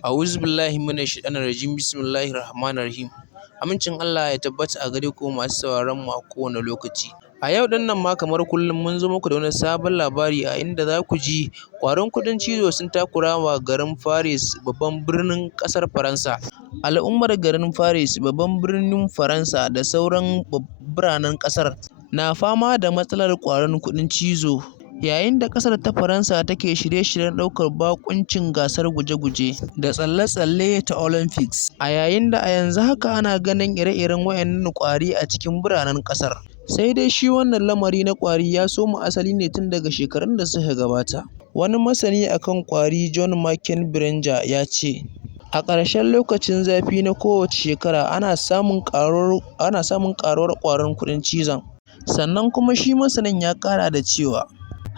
A'udhu billahi minash shaitanir rajim. Bismillahir rahmanir rahim. Amincin Allah ya tabbata a gare ku masu sauraron mu a kowane lokaci. A yau ɗin nan ma kamar kullum mun zo muku da wani sabon labari a inda za ku ji ƙwarin kuɗin cizo sun takura wa garin Paris babban birnin ƙasar Faransa. Al'ummar garin Paris babban birnin Faransa da sauran biranen ƙasar na fama da matsalar ƙwarin kuɗin cizo. Yayin da ƙasar ta Faransa take shirye-shiryen ɗaukar baƙuncin gasar guje-guje da tsalle-tsalle ta Olympics, a yayin da a yanzu haka ana ganin ire-iren waɗannan ƙwari a cikin biranen ƙasar. Sai dai shi wannan lamari na ƙwari ya samo asali ne tun daga shekarun da suka gabata. Wani masani akan ƙwari John Branger ya ce, a ƙarshen lokacin zafi na kowace shekara ana samun ƙaruwar ƙwarin kuɗin cizon. Sannan kuma shi masanin ya ƙara da cewa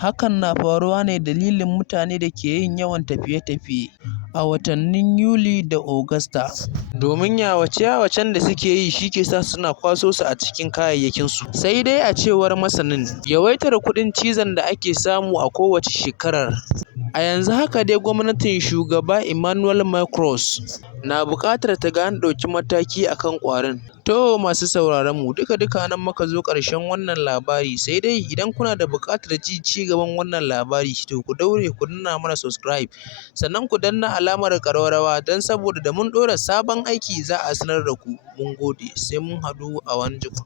hakan na faruwa ne dalilin mutane da ke yin yawan tafiye-tafiye a watannin Yuli da Agusta, domin yawace-yawacen da suke yi shi ke sa suna kwaso su a cikin kayayyakinsu. Sai dai a cewar masanin, yawaitar kuɗin cizon da ake samu a kowace shekarar, a yanzu haka dai gwamnatin Shugaba Emmanuel Macron na buƙatar ta ga an ɗauki mataki a kan ƙwarin. To masu sauraron mu, duka-duka nan muka zo ƙarshen wannan labari, sai dai idan kuna da buƙatar ci gaban wannan labari to ku daure ku danna mana subscribe, sannan ku danna alamar ƙararrawa don saboda da mun ɗora sabon aiki za a sanar da ku. Mun gode, sai mun haɗu a wani jikon.